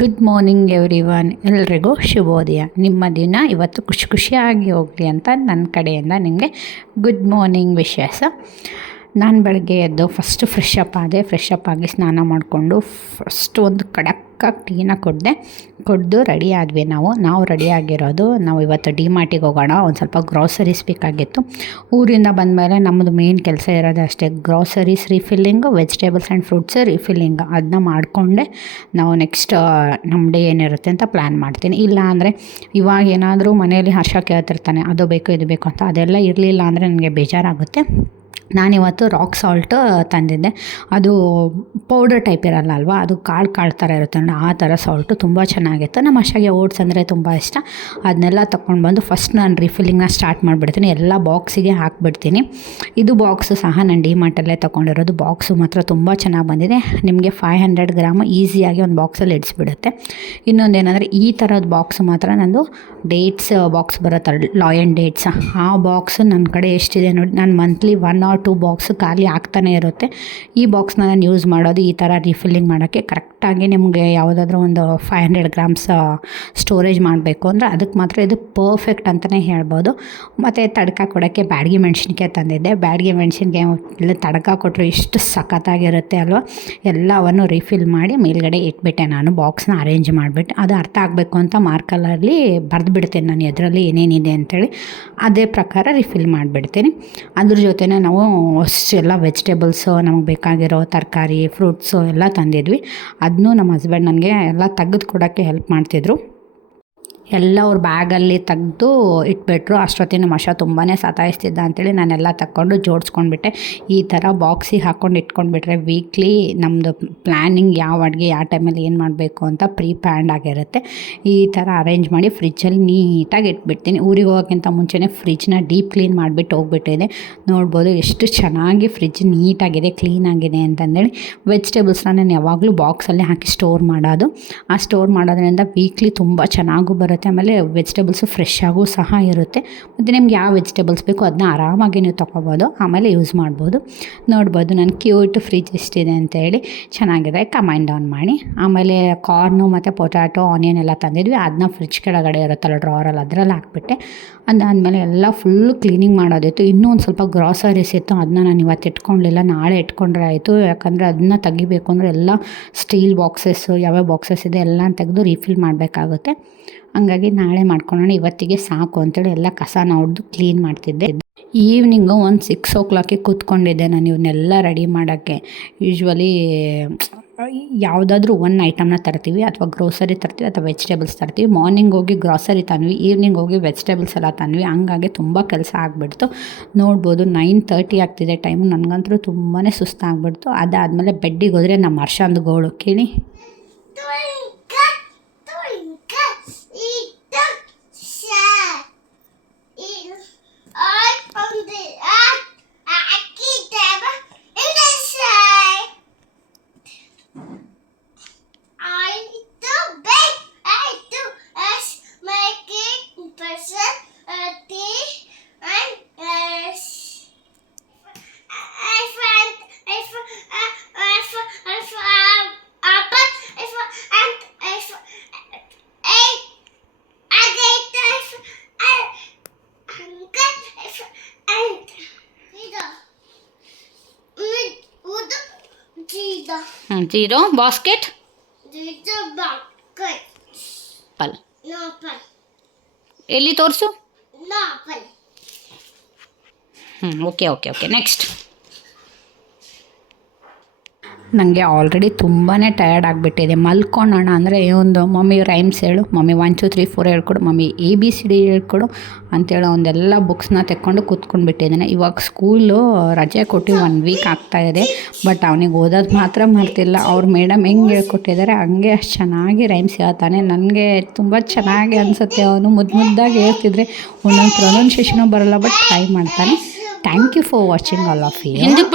Good morning everyone, ಎಲ್ರಿಗೂ ಶುಭೋದಯ. ನಿಮ್ಮ ದಿನ ಇವತ್ತು ಖುಷಿಯಾಗಿ ಹೋಗಲಿ ಅಂತ ನನ್ನ ಕಡೆಯಿಂದ ನಿಮಗೆ ಗುಡ್ ಮಾರ್ನಿಂಗ್ ವಿಶೇಷ. ನಾನು ಬೆಳಗ್ಗೆ ಎದ್ದು ಫಸ್ಟು ಫ್ರೆಶ್ ಅಪ್ ಆಗಿ ಸ್ನಾನ ಮಾಡಿಕೊಂಡು ಫಸ್ಟು ಒಂದು ಕಡಕ್ಕಾಗಿ ಟೀನ ಕುಡಿದು ರೆಡಿ ಆದ್ವಿ. ನಾವು ರೆಡಿ ಆಗಿರೋದು ನಾವು ಇವತ್ತು ಡಿಮಾರ್ಟಿಗೆ ಹೋಗೋಣ, ಒಂದು ಸ್ವಲ್ಪ ಗ್ರಾಸರೀಸ್ ಬೇಕಾಗಿತ್ತು. ಊರಿಂದ ಬಂದಮೇಲೆ ನಮ್ಮದು ಮೇನ್ ಕೆಲಸ ಇರೋದು ಅಷ್ಟೇ, groceries refilling, vegetables and fruits refilling. ಅದನ್ನ ಮಾಡಿಕೊಂಡೆ ನಾವು ನೆಕ್ಸ್ಟ್ ನಮ್ಮ ಡೇ ಏನಿರುತ್ತೆ ಅಂತ ಪ್ಲ್ಯಾನ್ ಮಾಡ್ತೀನಿ. ಇಲ್ಲ ಅಂದರೆ ಇವಾಗ ಏನಾದರೂ ಮನೆಯಲ್ಲಿ ಹರ್ಷ ಕೇಳ್ತಿರ್ತಾನೆ, ಅದು ಬೇಕು ಇದು ಬೇಕು ಅಂತ. ಅದೆಲ್ಲ ಇರಲಿಲ್ಲ ಅಂದರೆ ನನಗೆ ಬೇಜಾರಾಗುತ್ತೆ. ನಾನಿವತ್ತು ರಾಕ್ ಸಾಲ್ಟ್ ತಂದಿದ್ದೆ. ಅದು ಪೌಡರ್ ಟೈಪ್ ಇರಲ್ಲ ಅಲ್ವಾ, ಅದು ಕಾಳು ಥರ ಇರುತ್ತೆ ನೋಡಿ, ಆ ಥರ ಸಾಲ್ಟು ತುಂಬ ಚೆನ್ನಾಗಿತ್ತು. ನಮ್ಮ ಅಷ್ಟಾಗೆ ಓಟ್ಸ್ ಅಂದರೆ ತುಂಬ ಇಷ್ಟ. ಅದನ್ನೆಲ್ಲ ತೊಗೊಂಡು ಬಂದು ಫಸ್ಟ್ ನಾನು ರೀಫಿಲ್ಲಿಂಗ್ನ ಸ್ಟಾರ್ಟ್ ಮಾಡಿಬಿಡ್ತೀನಿ. ಎಲ್ಲ ಬಾಕ್ಸಿಗೆ ಹಾಕಿಬಿಡ್ತೀನಿ. ಇದು ಬಾಕ್ಸು ಸಹ ನಾನು ಡಿಮಾರ್ಟಲ್ಲೇ ತೊಗೊಂಡಿರೋದು. ಬಾಕ್ಸು ಮಾತ್ರ ತುಂಬ ಚೆನ್ನಾಗಿ ಬಂದಿದೆ. ನಿಮಗೆ 500 ಗ್ರಾಮ್ ಈಸಿಯಾಗಿ ಒಂದು ಬಾಕ್ಸಲ್ಲಿ ಇಡಿಸ್ಬಿಡುತ್ತೆ. ಇನ್ನೊಂದೇನೆಂದರೆ ಈ ಥರದ ಬಾಕ್ಸ್ ಮಾತ್ರ ನಂದು ಡೇಟ್ಸ್ ಬಾಕ್ಸ್ ಬರುತ್ತಲ್ಲ, ಲಾಯನ್ ಡೇಟ್ಸ್, ಆ ಬಾಕ್ಸು ನನ್ನ ಕಡೆ ಎಷ್ಟಿದೆ ನೋಡಿ. ನಾನು ಮಂತ್ಲಿ 1 or 2 ಬಾಕ್ಸ್ ಖಾಲಿ ಆಗ್ತಾನೆ ಇರುತ್ತೆ. ಈ ಬಾಕ್ಸ್ನ ನಾನು ಯೂಸ್ ಮಾಡೋದು ಈ ಥರ ರೀಫಿಲ್ಲಿಂಗ್ ಮಾಡೋಕ್ಕೆ. ಕರೆಕ್ಟಾಗಿ ನಿಮಗೆ ಯಾವುದಾದ್ರೂ ಒಂದು 500 ಗ್ರಾಮ್ಸ್ ಸ್ಟೋರೇಜ್ ಮಾಡಬೇಕು ಅಂದರೆ ಅದಕ್ಕೆ ಮಾತ್ರ ಇದು ಪರ್ಫೆಕ್ಟ್ ಅಂತಲೇ ಹೇಳ್ಬೋದು. ಮತ್ತು ತಡ್ಕ ಕೊಡೋಕ್ಕೆ ಬ್ಯಾಡಗಿ ಮೆಣಸಿನ್ಕಾಯಿ ತಂದಿದ್ದೆ. ಬ್ಯಾಡಗಿ ಮೆಣಸಿನ್ಕಾಯಿ ತಡ್ಕ ಕೊಟ್ಟರು ಎಷ್ಟು ಸಖತ್ತಾಗಿರುತ್ತೆ ಅಲ್ವಾ. ಎಲ್ಲವನ್ನು ರೀಫಿಲ್ ಮಾಡಿ ಮೇಲ್ಗಡೆ ಇಟ್ಬಿಟ್ಟೆ. ನಾನು ಬಾಕ್ಸ್ನ ಅರೇಂಜ್ ಮಾಡಿಬಿಟ್ಟು ಅದು ಅರ್ಥ ಆಗಬೇಕು ಅಂತ ಮಾರ್ಕಲಲ್ಲಿ ಬರೆದುಬಿಡ್ತೇನೆ ನಾನು ಎದರಲ್ಲಿ ಏನೇನಿದೆ ಅಂಥೇಳಿ. ಅದೇ ಪ್ರಕಾರ ರೀಫಿಲ್ ಮಾಡಿಬಿಡ್ತೀನಿ. ಅದ್ರ ಜೊತೆನೇ ನಾವು ಎಲ್ಲ ವೆಜಿಟೇಬಲ್ಸು, ನಮಗೆ ಬೇಕಾಗಿರೋ ತರಕಾರಿ, ಫ್ರೂಟ್ಸು ಎಲ್ಲ ತಂದಿದ್ವಿ. ಅದನ್ನೂ ನಮ್ಮ ಹಸ್ಬೆಂಡ್ ನನಗೆ ಎಲ್ಲ ತೆಗೆದು ಕೊಡೋಕ್ಕೆ ಹೆಲ್ಪ್ ಮಾಡ್ತಿದ್ರು. ಎಲ್ಲ ಅವ್ರ ಬ್ಯಾಗಲ್ಲಿ ತೆಗೆದು ಇಟ್ಬಿಟ್ರು. ಅಷ್ಟೊತ್ತಿನ ನಮ್ಮ ಹರ್ಷ ತುಂಬಾ ಸತಾಯಿಸ್ತಿದ್ದ ಅಂಥೇಳಿ ನಾನೆಲ್ಲ ತಗೊಂಡು ಜೋಡಿಸ್ಕೊಂಡ್ಬಿಟ್ಟೆ. ಈ ಥರ ಬಾಕ್ಸಿಗೆ ಹಾಕ್ಕೊಂಡು ಇಟ್ಕೊಂಡ್ಬಿಟ್ರೆ ವೀಕ್ಲಿ ನಮ್ಮದು ಪ್ಲ್ಯಾನಿಂಗ್ ಯಾವ ಅಡುಗೆ ಯಾವ ಟೈಮಲ್ಲಿ ಏನು ಮಾಡಬೇಕು ಅಂತ ಪ್ಲ್ಯಾಂಡ್ ಆಗಿರುತ್ತೆ. ಈ ಥರ ಅರೇಂಜ್ ಮಾಡಿ ಫ್ರಿಜ್ಜಲ್ಲಿ ನೀಟಾಗಿ ಇಟ್ಬಿಡ್ತೀನಿ. ಊರಿಗೆ ಹೋಗೋಕ್ಕಿಂತ ಮುಂಚೆನೇ ಫ್ರಿಜ್ನ ಡೀಪ್ ಕ್ಲೀನ್ ಮಾಡಿಬಿಟ್ಟು ಹೋಗ್ಬಿಟ್ಟಿದೆ. ನೋಡ್ಬೋದು ಎಷ್ಟು ಚೆನ್ನಾಗಿ ಫ್ರಿಜ್ ನೀಟಾಗಿದೆ, ಕ್ಲೀನಾಗಿದೆ ಅಂತಂದೇಳಿ. ವೆಜಿಟೇಬಲ್ಸ್ನ ನಾನು ಯಾವಾಗಲೂ ಬಾಕ್ಸಲ್ಲಿ ಹಾಕಿ ಸ್ಟೋರ್ ಮಾಡೋದು. ಆ ಸ್ಟೋರ್ ಮಾಡೋದ್ರಿಂದ ವೀಕ್ಲಿ ತುಂಬ ಚೆನ್ನಾಗೂ ಬರುತ್ತೆ. ಆಮೇಲೆ ವೆಜಿಟೇಬಲ್ಸು ಫ್ರೆಶ್ ಆಗೂ ಸಹ ಇರುತ್ತೆ. ಮತ್ತು ನಿಮ್ಗೆ ಯಾವ ವೆಜಿಟೇಬಲ್ಸ್ ಬೇಕೋ ಅದನ್ನ ಆರಾಮಾಗಿ ನೀವು ತೊಗೋಬೋದು, ಆಮೇಲೆ ಯೂಸ್ ಮಾಡ್ಬೋದು. ನೋಡ್ಬೋದು ನನ್ನ ಕ್ಯೂಟ್ ಫ್ರಿಜ್ ಎಷ್ಟಿದೆ ಅಂತೇಳಿ. ಚೆನ್ನಾಗಿದೆ. ಕಮಾಂಡ್ ಡೌನ್ ಮಾಡಿ. ಆಮೇಲೆ ಕಾರ್ನು ಮತ್ತು ಪೊಟ್ಯಾಟೊ, ಆನಿಯನ್ ಎಲ್ಲ ತಂದಿದ್ವಿ. ಅದನ್ನ ಫ್ರಿಜ್ ಕೆಳಗಡೆ ಇರುತ್ತಲ್ಲ ಡ್ರಾವರಲ್ಲಿ, ಅದರಲ್ಲಿ ಹಾಕ್ಬಿಟ್ಟೆ. ಅದಾದಮೇಲೆ ಎಲ್ಲ ಫುಲ್ಲು ಕ್ಲೀನಿಂಗ್ ಮಾಡೋದಿತ್ತು. ಇನ್ನೂ ಒಂದು ಸ್ವಲ್ಪ ಗ್ರಾಸರೀಸ್ ಇತ್ತು, ಅದನ್ನ ನಾನು ಇವತ್ತು ಇಟ್ಕೊಳ್ಳಲಿಲ್ಲ, ನಾಳೆ ಇಟ್ಕೊಂಡ್ರೆ ಆಯಿತು. ಯಾಕಂದರೆ ಅದನ್ನ ತೆಗಿಬೇಕು ಅಂದರೆ ಎಲ್ಲ ಸ್ಟೀಲ್ ಬಾಕ್ಸಸ್ಸು, ಯಾವ್ಯಾವ ಬಾಕ್ಸಸ್ ಇದೆ ಎಲ್ಲ ತೆಗೆದು ರೀಫಿಲ್ ಮಾಡಬೇಕಾಗುತ್ತೆ. ಹಂಗಾಗಿ ನಾಳೆ ಮಾಡ್ಕೊಳ್ಳೋಣ, ಇವತ್ತಿಗೆ ಸಾಕು ಅಂತೇಳಿ ಎಲ್ಲ ಕಸನ ಹೊಡೆದು ಕ್ಲೀನ್ ಮಾಡ್ತಿದ್ದೆ. ಈವ್ನಿಂಗು ಒಂದು 6 o'clock ಕೂತ್ಕೊಂಡಿದ್ದೆ ನಾನು ಇವನ್ನೆಲ್ಲ ರೆಡಿ ಮಾಡೋಕ್ಕೆ. ಯೂಶ್ವಲಿ ಯಾವುದಾದ್ರೂ ಒಂದು ಐಟಮ್ನ ತರ್ತೀವಿ, ಅಥವಾ ಗ್ರೋಸರಿ ತರ್ತೀವಿ ಅಥವಾ ವೆಜಿಟೇಬಲ್ಸ್ ತರ್ತೀವಿ. ಮಾರ್ನಿಂಗ್ ಹೋಗಿ ಗ್ರಾಸರಿ ತಂದ್ವಿ, ಈವ್ನಿಂಗ್ ಹೋಗಿ ವೆಜಿಟೇಬಲ್ಸ್ ಎಲ್ಲ ತಂದ್ವಿ. ಹಂಗಾಗಿ ತುಂಬ ಕೆಲಸ ಆಗಿಬಿಡ್ತು. ನೋಡ್ಬೋದು 9:30 ಆಗ್ತಿದೆ ಟೈಮು. ನನಗಂತೂ ತುಂಬಾ ಸುಸ್ತಾಗ್ಬಿಡ್ತು. ಅದಾದಮೇಲೆ ಬೆಡ್ಡಿಗೆ ಹೋದರೆ ನಮ್ಮ ಹರ್ಷಂದು ಗೋಳು ಕೇಳಿ. Zero basket. ಪಲ್ ಎಲ್ಲಿ ತೋರಿಸು. Okay next. ನನಗೆ ಆಲ್ರೆಡಿ ತುಂಬಾ ಟಯರ್ಡ್ ಆಗಿಬಿಟ್ಟಿದೆ. ಮಲ್ಕೊಳ್ಳೋಣ ಅಂದರೆ ಒಂದು ಮಮ್ಮಿ ರೈಮ್ಸ್ ಹೇಳು, ಮಮ್ಮಿ 1 2 3 4 ಹೇಳ್ಕೊಡು, ಮಮ್ಮಿ ABCD ಹೇಳ್ಕೊಡು ಅಂತೇಳಿ ಒಂದೆಲ್ಲ ಬುಕ್ಸ್ನ ತೆಕ್ಕೊಂಡು ಕೂತ್ಕೊಂಡ್ಬಿಟ್ಟಿದ್ದಾನೆ. ಇವಾಗ ಸ್ಕೂಲು ರಜೆ ಕೊಟ್ಟು 1 week ಆಗ್ತಾಯಿದೆ. ಬಟ್ ಅವನಿಗೆ ಓದೋದು ಮಾತ್ರ ಮಾಡ್ತಿಲ್ಲ. ಅವ್ರ ಮೇಡಮ್ ಹೆಂಗೆ ಹೇಳ್ಕೊಟ್ಟಿದ್ದಾರೆ ಹಂಗೆ ಅಷ್ಟು ಚೆನ್ನಾಗಿ ರೈಮ್ಸ್ ಹೇಳ್ತಾನೆ. ನನಗೆ ತುಂಬ ಚೆನ್ನಾಗಿ ಅನಿಸುತ್ತೆ. ಅವನು ಮುದ್ದಾಗಿ ಹೇಳ್ತಿದ್ರೆ ಒಂದೊಂದು ಪ್ರೊನೌನ್ಸಿಯೇಷನು ಬರೋಲ್ಲ, ಬಟ್ ಟ್ರೈ ಮಾಡ್ತಾನೆ. Thank you for watching all of you. ಹಿಂದಕ್ಕೆ